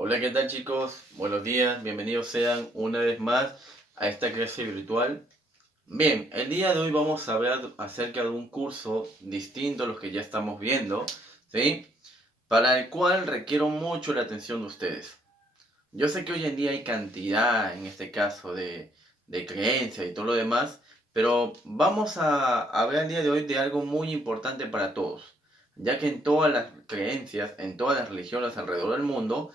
Hola, ¿qué tal chicos? Buenos días, bienvenidos sean una vez más a esta clase virtual. Bien, el día de hoy vamos a hablar acerca de un curso distinto a los que ya estamos viendo, ¿sí? Para el cual requiero mucho la atención de ustedes. Yo sé que hoy en día hay cantidad, en este caso, de creencias y todo lo demás, pero vamos a hablar el día de hoy de algo muy importante para todos, ya que en todas las creencias, en todas las religiones alrededor del mundo,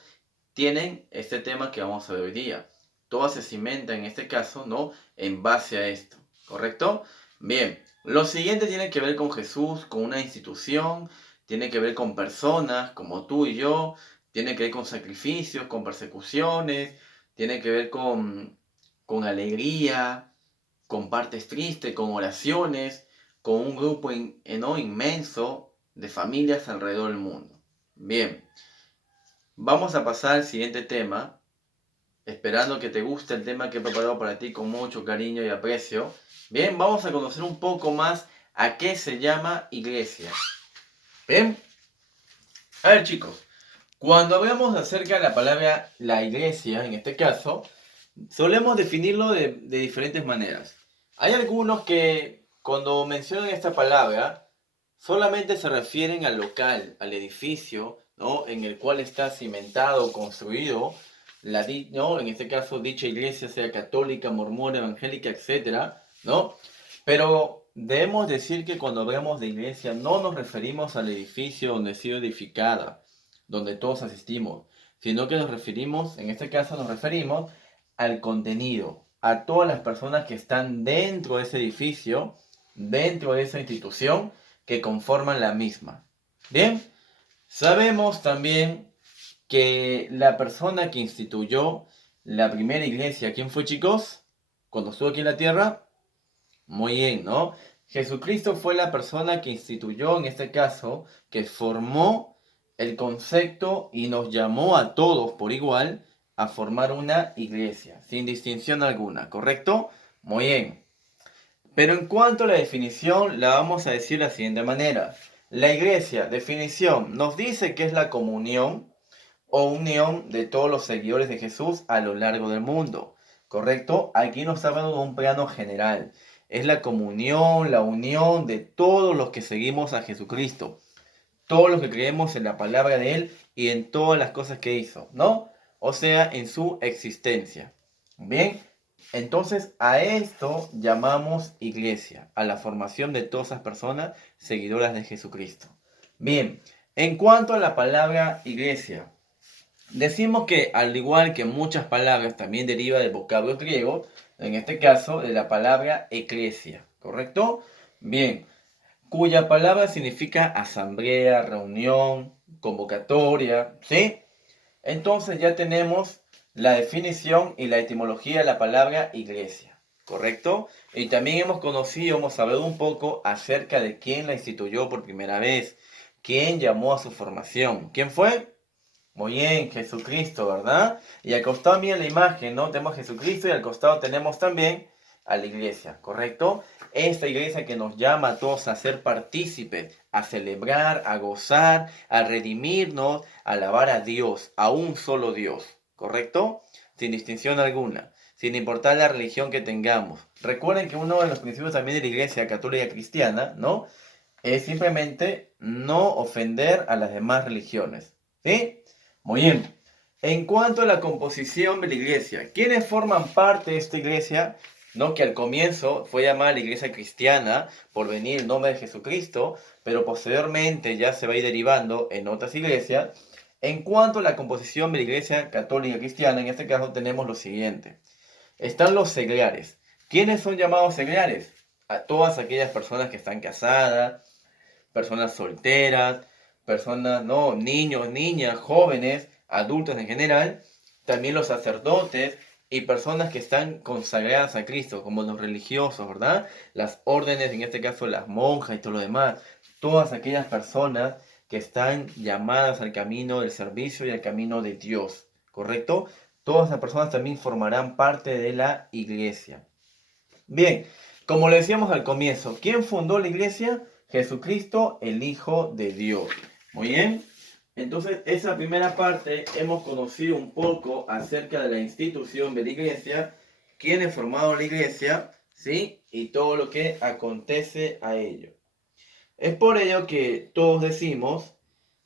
tienen este tema que vamos a ver hoy día. Todo se cimenta en este caso, ¿no? En base a esto, ¿correcto? Bien, lo siguiente tiene que ver con Jesús, con una institución, tiene que ver con personas como tú y yo, tiene que ver con sacrificios, con persecuciones, tiene que ver con alegría, con partes tristes, con oraciones, con un grupo ¿no? inmenso de familias alrededor del mundo. Bien, vamos a pasar al siguiente tema, esperando que te guste el tema que he preparado para ti con mucho cariño y aprecio. Bien, vamos a conocer un poco más a qué se llama iglesia. Bien, a ver chicos, cuando hablamos acerca de la palabra la iglesia, en este caso, solemos definirlo de diferentes maneras. Hay algunos que cuando mencionan esta palabra solamente se refieren al local, al edificio, ¿no? En el cual está cimentado, construido, ¿no? En este caso dicha iglesia sea católica, mormona, evangélica, etcétera, ¿no? Pero debemos decir que cuando hablamos de iglesia no nos referimos al edificio donde ha sido edificada, donde todos asistimos, sino que nos referimos, en este caso nos referimos al contenido, a todas las personas que están dentro de ese edificio, dentro de esa institución que conforman la misma. Bien, sabemos también que la persona que instituyó la primera iglesia, ¿quién fue, chicos? Cuando estuvo aquí en la tierra. Muy bien, ¿no? Jesucristo fue la persona que instituyó, en este caso, que formó el concepto y nos llamó a todos por igual a formar una iglesia, sin distinción alguna, ¿correcto? Muy bien. Pero en cuanto a la definición, la vamos a decir de la siguiente manera. La iglesia, definición, nos dice que es la comunión o unión de todos los seguidores de Jesús a lo largo del mundo. ¿Correcto? Aquí nos está hablando de un plano general. Es la comunión, la unión de todos los que seguimos a Jesucristo. Todos los que creemos en la palabra de Él y en todas las cosas que hizo, ¿no? O sea, en su existencia. Bien, entonces a esto llamamos iglesia, a la formación de todas esas personas seguidoras de Jesucristo. Bien, en cuanto a la palabra iglesia, decimos que al igual que muchas palabras también deriva del vocablo griego, en este caso de la palabra eclesia, ¿correcto? Bien, cuya palabra significa asamblea, reunión, convocatoria, ¿sí? Entonces ya tenemos la definición y la etimología de la palabra iglesia, ¿correcto? Y también hemos conocido, hemos hablado un poco acerca de quién la instituyó por primera vez, quién llamó a su formación. ¿Quién fue? Muy bien, Jesucristo, ¿verdad? Y al costado mira la imagen, ¿no? Tenemos a Jesucristo y al costado tenemos también a la iglesia, ¿correcto? Esta iglesia que nos llama a todos a ser partícipes, a celebrar, a gozar, a redimirnos, a alabar a Dios, a un solo Dios, ¿correcto? Sin distinción alguna, sin importar la religión que tengamos. Recuerden que uno de los principios también de la iglesia católica cristiana, ¿no? Es simplemente no ofender a las demás religiones, ¿sí? Muy bien. En cuanto a la composición de la iglesia, ¿quiénes forman parte de esta iglesia? ¿No? Que al comienzo fue llamada la iglesia cristiana por venir el nombre de Jesucristo, pero posteriormente ya se va a ir derivando en otras iglesias. En cuanto a la composición de la iglesia católica cristiana, en este caso tenemos lo siguiente. Están los seglares. ¿Quiénes son llamados seglares? A todas aquellas personas que están casadas, personas solteras, personas, no, niños, niñas, jóvenes, adultos en general, también los sacerdotes y personas que están consagradas a Cristo, como los religiosos, ¿verdad? Las órdenes, en este caso las monjas y todo lo demás, todas aquellas personas que están llamadas al camino del servicio y al camino de Dios, ¿correcto? Todas esas personas también formarán parte de la iglesia. Bien, como le decíamos al comienzo, ¿quién fundó la iglesia? Jesucristo, el Hijo de Dios. Muy bien. Entonces, esa primera parte hemos conocido un poco acerca de la institución de la iglesia, quiénes formaron la iglesia, ¿sí? Y todo lo que acontece a ello. Es por ello que todos decimos,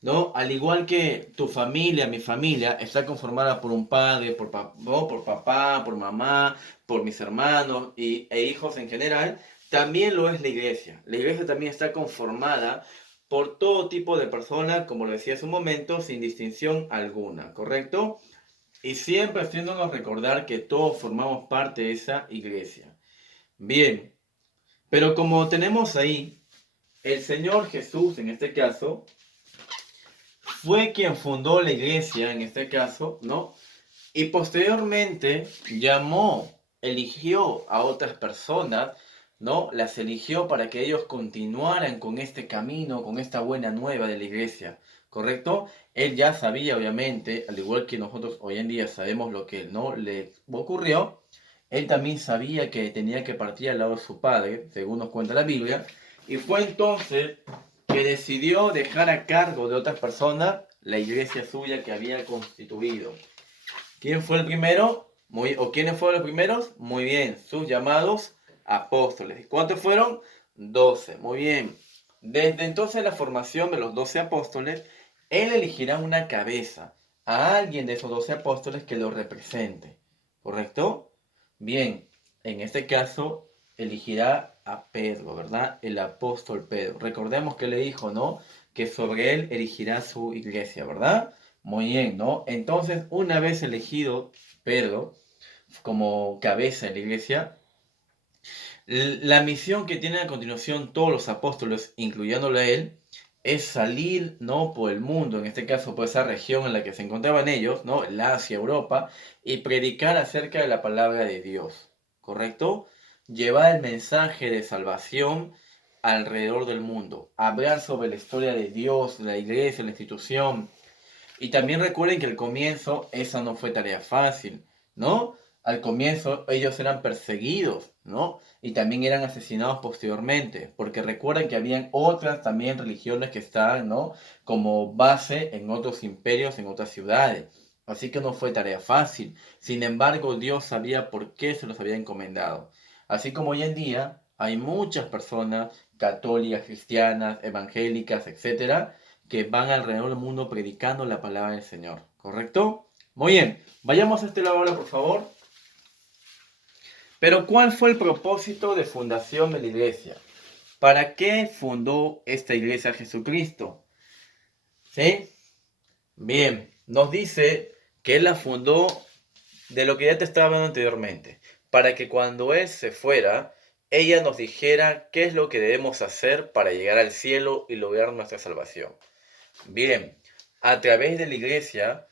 ¿no? Al igual que tu familia, mi familia, está conformada por un padre, ¿no? Por papá, por mamá, por mis hermanos e hijos en general, también lo es la iglesia. La iglesia también está conformada por todo tipo de personas, como lo decía hace un momento, sin distinción alguna, ¿correcto? Y siempre haciéndonos recordar que todos formamos parte de esa iglesia. Bien, pero como tenemos ahí el Señor Jesús, en este caso, fue quien fundó la iglesia, en este caso, ¿no? Y posteriormente llamó, eligió a otras personas, ¿no? Las eligió para que ellos continuaran con este camino, con esta buena nueva de la iglesia, ¿correcto? Él ya sabía, obviamente, al igual que nosotros hoy en día sabemos lo que no le ocurrió, él también sabía que tenía que partir al lado de su padre, según nos cuenta la Biblia, y fue entonces que decidió dejar a cargo de otras personas la iglesia suya que había constituido. ¿Quién fue el primero? ¿O quiénes fueron los primeros? Muy bien, sus llamados apóstoles. ¿Cuántos fueron? 12. Muy bien. Desde entonces la formación de los 12 apóstoles, él elegirá una cabeza, a alguien de esos 12 apóstoles que lo represente. ¿Correcto? Bien, en este caso elegirá a Pedro, ¿verdad? El apóstol Pedro. Recordemos que le dijo, ¿no? Que sobre él erigirá su iglesia, ¿verdad? Muy bien, ¿no? Entonces, una vez elegido Pedro como cabeza de la iglesia, la misión que tienen a continuación todos los apóstoles, incluyéndolo a él, es salir, ¿no? Por el mundo, en este caso por esa región en la que se encontraban ellos, ¿no? El Asia, Europa, y predicar acerca de la palabra de Dios, ¿correcto? Llevar el mensaje de salvación alrededor del mundo, hablar sobre la historia de Dios, la iglesia, la institución. Y también recuerden que al comienzo esa no fue tarea fácil, ¿no? Al comienzo ellos eran perseguidos, ¿no? Y también eran asesinados posteriormente, porque recuerden que habían otras también religiones que estaban, ¿no? Como base en otros imperios, en otras ciudades. Así que no fue tarea fácil. Sin embargo, Dios sabía por qué se los había encomendado. Así como hoy en día hay muchas personas católicas, cristianas, evangélicas, etcétera, que van alrededor del mundo predicando la palabra del Señor, ¿correcto? Muy bien, vayamos a este lado ahora, por favor. Pero ¿cuál fue el propósito de fundación de la iglesia? ¿Para qué fundó esta iglesia Jesucristo? ¿Sí? Bien, nos dice que Él la fundó de lo que ya te estaba hablando anteriormente, para que cuando Él se fuera, ella nos dijera qué es lo que debemos hacer para llegar al cielo y lograr nuestra salvación. Bien, a través de la iglesia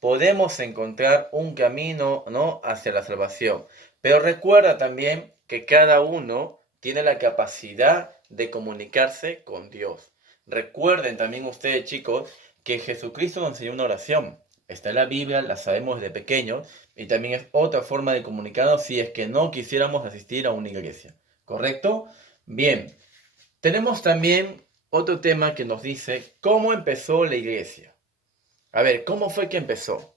podemos encontrar un camino, ¿no? Hacia la salvación. Pero recuerda también que cada uno tiene la capacidad de comunicarse con Dios. Recuerden también ustedes, chicos, que Jesucristo nos enseñó una oración. Está en la Biblia, la sabemos desde pequeños, y también es otra forma de comunicarnos si es que no quisiéramos asistir a una iglesia. ¿Correcto? Bien, tenemos también otro tema que nos dice cómo empezó la iglesia. A ver, ¿cómo fue que empezó?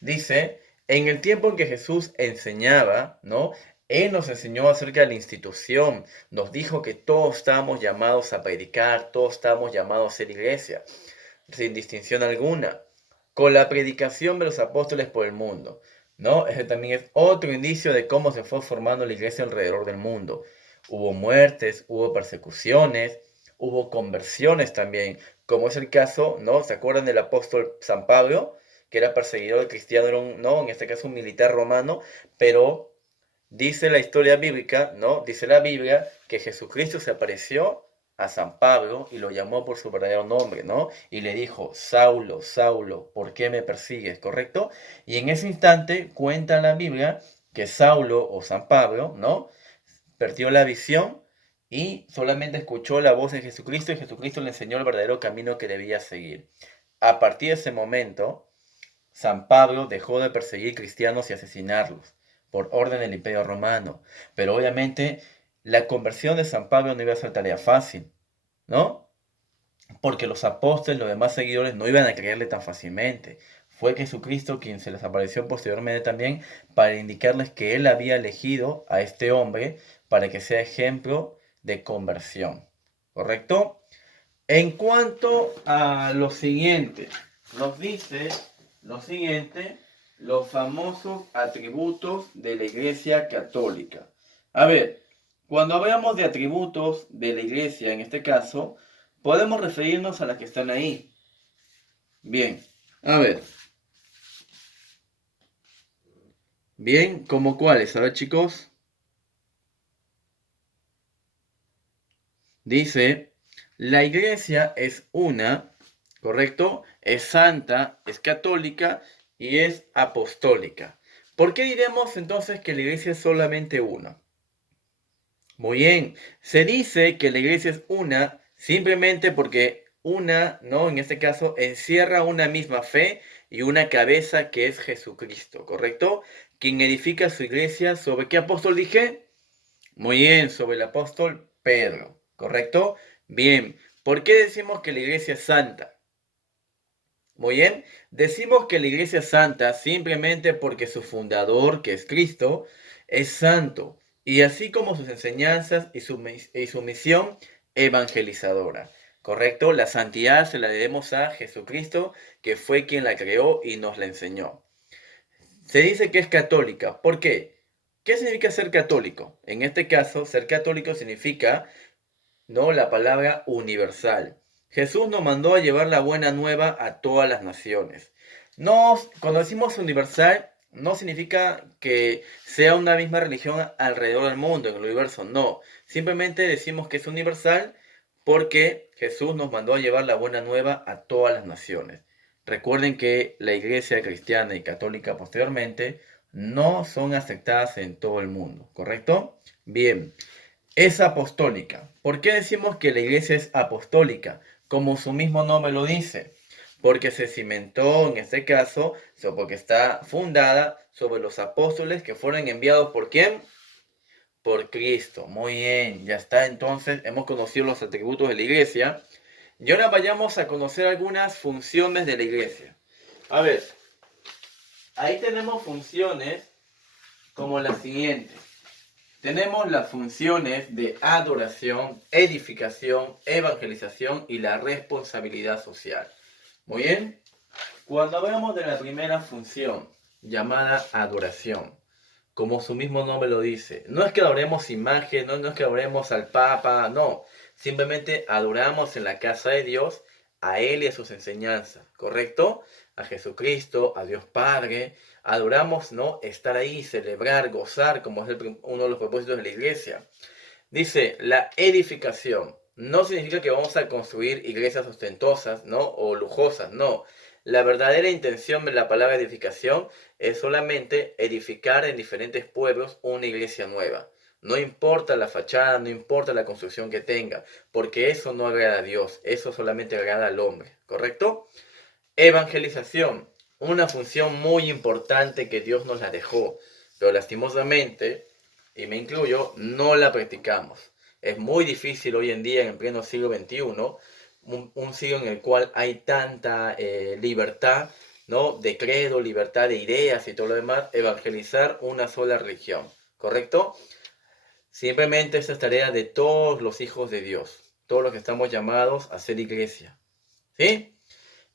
Dice, en el tiempo en que Jesús enseñaba, ¿no? Él nos enseñó acerca de la institución, nos dijo que todos estamos llamados a predicar, todos estamos llamados a ser iglesia, sin distinción alguna, con la predicación de los apóstoles por el mundo, ¿no? Ese también es otro indicio de cómo se fue formando la iglesia alrededor del mundo. Hubo muertes, hubo persecuciones, hubo conversiones también, como es el caso, ¿no? ¿Se acuerdan del apóstol San Pablo? Que era perseguidor cristiano, era un, ¿no? En este caso un militar romano, pero dice la historia bíblica, ¿no? Dice la Biblia que Jesucristo se apareció a San Pablo y lo llamó por su verdadero nombre, ¿no? Y le dijo, Saulo, Saulo, ¿por qué me persigues? ¿Correcto? Y en ese instante cuenta la Biblia que Saulo o San Pablo, ¿no? Perdió la visión y solamente escuchó la voz de Jesucristo y Jesucristo le enseñó el verdadero camino que debía seguir. A partir de ese momento, San Pablo dejó de perseguir cristianos y asesinarlos por orden del Imperio Romano. Pero obviamente la conversión de San Pablo no iba a ser tarea fácil, ¿no? porque los apóstoles, los demás seguidores, no iban a creerle tan fácilmente. Fue Jesucristo quien se les apareció posteriormente también para indicarles que Él había elegido a este hombre para que sea ejemplo de conversión. ¿Correcto? En cuanto a lo siguiente, nos dice lo siguiente, los famosos atributos de la Iglesia Católica. A ver, cuando hablamos de atributos de la Iglesia, en este caso, podemos referirnos a las que están ahí. Bien, a ver. Bien, ¿como cuáles? A ver, chicos. Dice, la Iglesia es una, ¿correcto? Es santa, es católica y es apostólica. ¿Por qué diremos entonces que la Iglesia es solamente una? Muy bien, se dice que la Iglesia es una simplemente porque una, ¿no? En este caso, encierra una misma fe y una cabeza que es Jesucristo, ¿correcto? Quien edifica su iglesia, ¿sobre qué apóstol dije? Muy bien, sobre el apóstol Pedro, ¿correcto? Bien, ¿por qué decimos que la iglesia es santa? Muy bien, decimos que la iglesia es santa simplemente porque su fundador, que es Cristo, es santo, y así como sus enseñanzas y su misión evangelizadora, ¿correcto? La santidad se la debemos a Jesucristo, que fue quien la creó y nos la enseñó. Se dice que es católica. ¿Por qué? ¿Qué significa ser católico? En este caso, ser católico significa, ¿no?, la palabra universal. Jesús nos mandó a llevar la buena nueva a todas las naciones. No, cuando decimos universal, no significa que sea una misma religión alrededor del mundo, en el universo. No, simplemente decimos que es universal porque Jesús nos mandó a llevar la buena nueva a todas las naciones. Recuerden que la iglesia cristiana y católica posteriormente no son aceptadas en todo el mundo, ¿correcto? Bien, es apostólica. ¿Por qué decimos que la iglesia es apostólica? Como su mismo nombre lo dice. Porque se cimentó en este caso, porque está fundada sobre los apóstoles que fueron enviados ¿por quién? Por Cristo. Muy bien, ya está. Entonces hemos conocido los atributos de la iglesia. Y ahora vayamos a conocer algunas funciones de la iglesia. A ver, ahí tenemos funciones como las siguientes. Tenemos las funciones de adoración, edificación, evangelización y la responsabilidad social. Muy bien. Cuando hablamos de la primera función, llamada adoración, como su mismo nombre lo dice, no es que adoremos imagen, no es que adoremos al Papa, no. Simplemente adoramos en la casa de Dios a Él y a sus enseñanzas, ¿correcto? A Jesucristo, a Dios Padre. Adoramos, ¿no? Estar ahí, celebrar, gozar, como es uno de los propósitos de la iglesia. Dice, la edificación. No significa que vamos a construir iglesias ostentosas, ¿no? O lujosas, no. La verdadera intención de la palabra edificación es solamente edificar en diferentes pueblos una iglesia nueva. No importa la fachada, no importa la construcción que tenga, porque eso no agrada a Dios, eso solamente agrada al hombre, ¿correcto? Evangelización, una función muy importante que Dios nos la dejó, pero lastimosamente, y me incluyo, no la practicamos. Es muy difícil hoy en día, en el pleno siglo XXI, un siglo en el cual hay tanta libertad, ¿no?, de credo, libertad de ideas y todo lo demás, evangelizar una sola religión, ¿correcto? Simplemente esa es tarea de todos los hijos de Dios, todos los que estamos llamados a ser iglesia, ¿sí?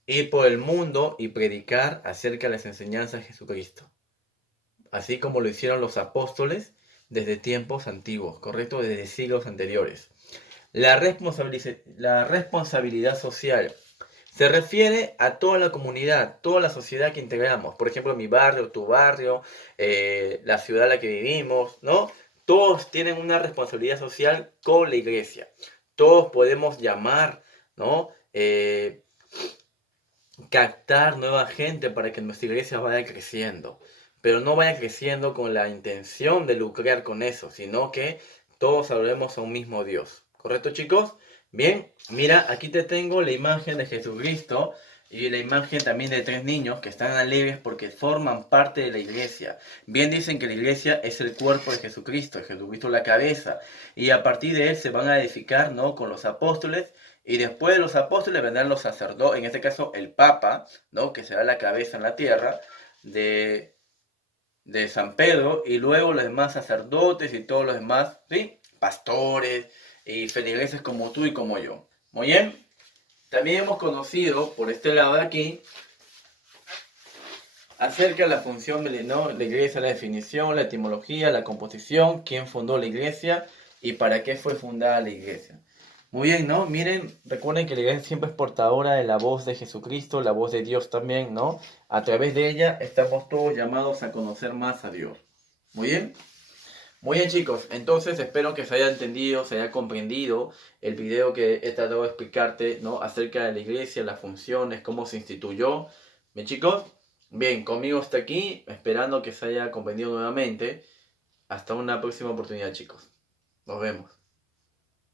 Ir por el mundo y predicar acerca de las enseñanzas de Jesucristo, así como lo hicieron los apóstoles desde tiempos antiguos, ¿correcto? Desde siglos anteriores. La responsabilidad social se refiere a toda la comunidad, toda la sociedad que integramos. Por ejemplo, mi barrio, tu barrio, la ciudad en la que vivimos, ¿no? Todos tienen una responsabilidad social con la iglesia. Todos podemos llamar, ¿no? Captar nueva gente para que nuestra iglesia vaya creciendo. Pero no vaya creciendo con la intención de lucrar con eso, sino que todos adoremos a un mismo Dios. ¿Correcto, chicos? Bien, mira, aquí te tengo la imagen de Jesucristo y la imagen también de tres niños que están alegres porque forman parte de la iglesia. Bien dicen que la iglesia es el cuerpo de Jesucristo la cabeza, y a partir de él se van a edificar, ¿no?, con los apóstoles Y después de los apóstoles vendrán los sacerdotes, en este caso el Papa, ¿no? Que será la cabeza en la tierra de San Pedro, y luego los demás sacerdotes y todos los demás, ¿sí? Pastores y feligreses como tú y como yo. Muy bien. También hemos conocido por este lado de aquí acerca de la función de la iglesia, la definición, la etimología, la composición, quién fundó la iglesia y para qué fue fundada la iglesia. Muy bien, ¿no? Miren, recuerden que la iglesia siempre es portadora de la voz de Jesucristo, la voz de Dios también, ¿no? A través de ella estamos todos llamados a conocer más a Dios. Muy bien. Muy bien, chicos, entonces espero que se haya entendido, se haya comprendido el video que he tratado de explicarte, ¿no? Acerca de la iglesia, las funciones, cómo se instituyó. Bien, chicos, bien, conmigo hasta aquí, esperando que se haya comprendido nuevamente. Hasta una próxima oportunidad, chicos. Nos vemos.